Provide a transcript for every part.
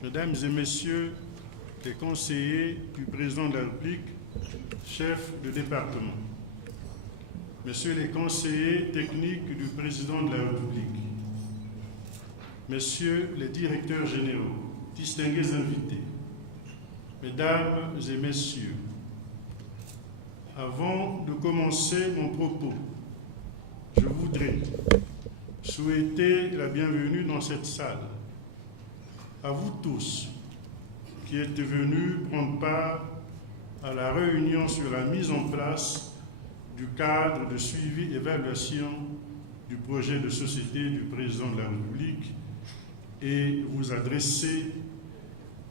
Mesdames et Messieurs les conseillers du Président de la République, chefs de département, Messieurs les conseillers techniques du Président de la République, Messieurs les directeurs généraux, distingués invités, Mesdames et Messieurs, avant de commencer mon propos, je voudrais souhaiter la bienvenue dans cette salle à vous tous qui êtes venus prendre part à la réunion sur la mise en place du cadre de suivi et évaluation du projet de société du Président de la République et vous adresser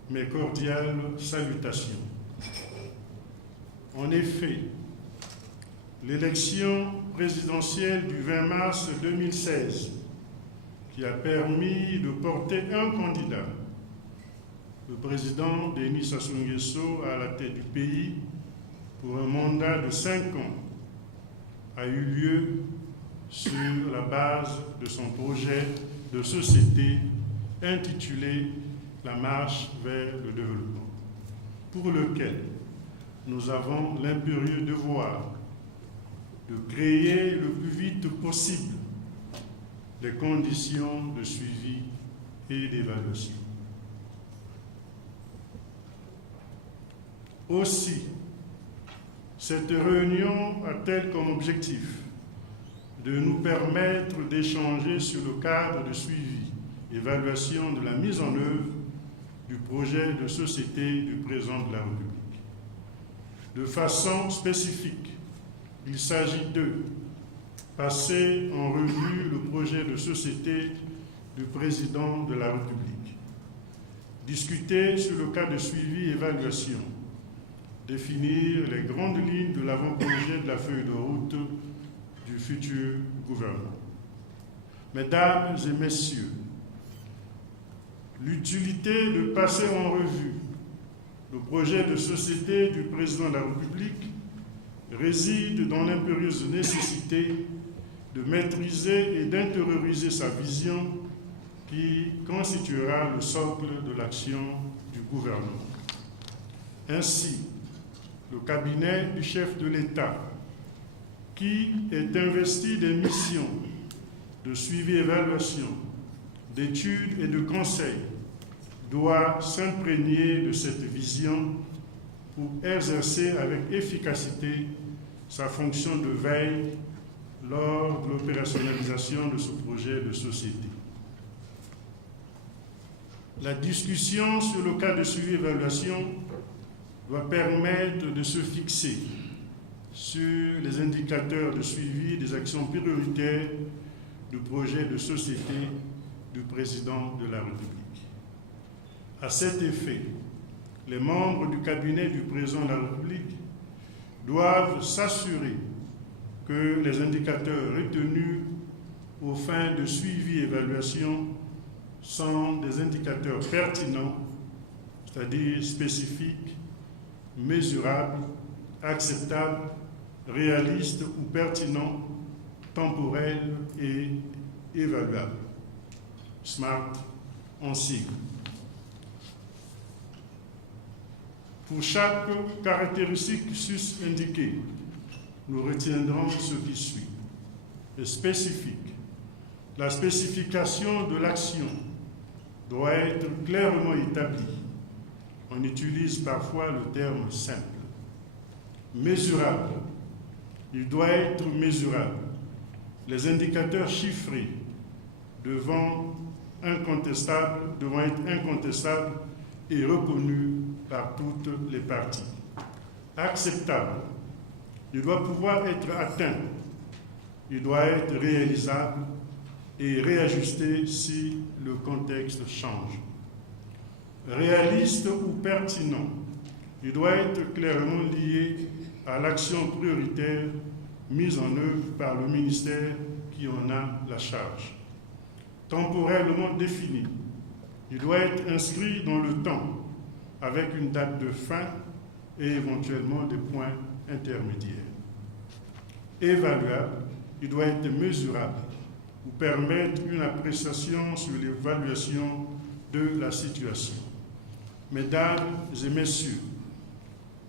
mes cordiales salutations. En effet, l'élection présidentielle du 20 mars 2016, qui a permis de porter un candidat, le président Denis Sassou Nguesso, à la tête du pays pour un mandat de 5 ans, a eu lieu sur la base de son projet de société intitulé « La marche vers le développement », pour lequel nous avons l'impérieux devoir de créer le plus vite possible les conditions de suivi et d'évaluation. Aussi, cette réunion a-t-elle comme objectif de nous permettre d'échanger sur le cadre de suivi et évaluation de la mise en œuvre du projet de société du Président de la République. De façon spécifique, il s'agit de passer en revue le projet de société du Président de la République, discuter sur le cas de suivi et évaluation, définir les grandes lignes de l'avant-projet de la feuille de route du futur gouvernement. Mesdames et Messieurs, l'utilité de passer en revue le projet de société du Président de la République réside dans l'impérieuse nécessité de maîtriser et d'intérioriser sa vision qui constituera le socle de l'action du gouvernement. Ainsi, le cabinet du chef de l'État, qui est investi des missions de suivi et évaluation, d'études et de conseils, doit s'imprégner de cette vision pour exercer avec efficacité sa fonction de veille lors de l'opérationnalisation de ce projet de société. La discussion sur le cas de suivi et évaluation doit permettre de se fixer sur les indicateurs de suivi des actions prioritaires du projet de société du Président de la République. À cet effet, les membres du cabinet du Président de la République doivent s'assurer que les indicateurs retenus aux fins de suivi et évaluation sont des indicateurs pertinents, c'est-à-dire spécifiques, mesurables, acceptables, réalistes ou pertinents, temporels et évaluables. SMART en sigle. Pour chaque caractéristique sus-indiquée, nous retiendrons ce qui suit. Le spécifique. La spécification de l'action doit être clairement établie. On utilise parfois le terme simple. Mesurable. Il doit être mesurable. Les indicateurs chiffrés devant être incontestables et reconnus par toutes les parties. Acceptable. Il doit pouvoir être atteint. Il doit être réalisable et réajusté si le contexte change. Réaliste ou pertinent. Il doit être clairement lié à l'action prioritaire mise en œuvre par le ministère qui en a la charge. Temporellement défini. Il doit être inscrit dans le temps avec une date de fin et éventuellement des points intermédiaires. Évaluable, il doit être mesurable ou permettre une appréciation sur l'évaluation de la situation. Mesdames et Messieurs,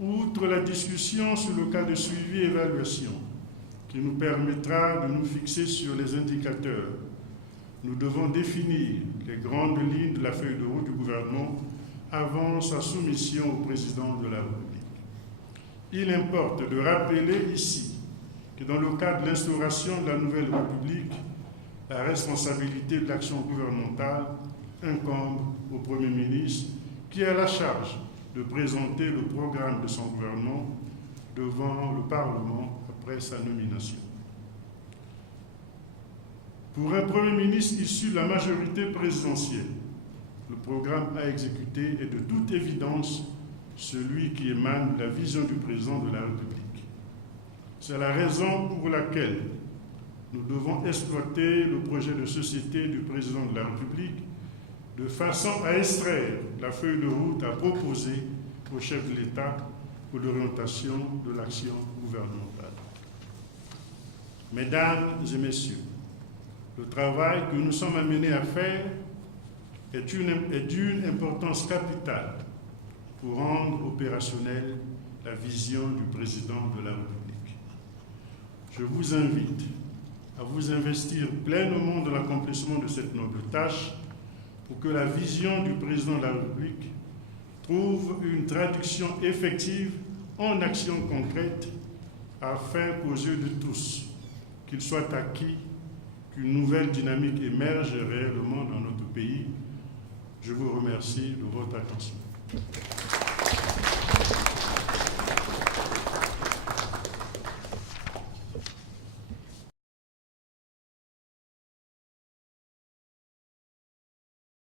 outre la discussion sur le cas de suivi et évaluation qui nous permettra de nous fixer sur les indicateurs, nous devons définir les grandes lignes de la feuille de route du gouvernement avant sa soumission au président de la République. Il importe de rappeler ici que dans le cadre de l'instauration de la nouvelle République, la responsabilité de l'action gouvernementale incombe au Premier ministre qui a la charge de présenter le programme de son gouvernement devant le Parlement après sa nomination. Pour un Premier ministre issu de la majorité présidentielle, le programme à exécuter est de toute évidence celui qui émane de la vision du président de la République. C'est la raison pour laquelle nous devons exploiter le projet de société du président de la République de façon à extraire la feuille de route à proposer au chef de l'État pour l'orientation de l'action gouvernementale. Mesdames et Messieurs, le travail que nous sommes amenés à faire est d'une importance capitale pour rendre opérationnelle la vision du président de la République. Je vous invite à vous investir pleinement dans l'accomplissement de cette noble tâche pour que la vision du président de la République trouve une traduction effective en actions concrètes afin qu'aux yeux de tous, qu'il soit acquis qu'une nouvelle dynamique émerge réellement dans notre pays. Je vous remercie de votre attention.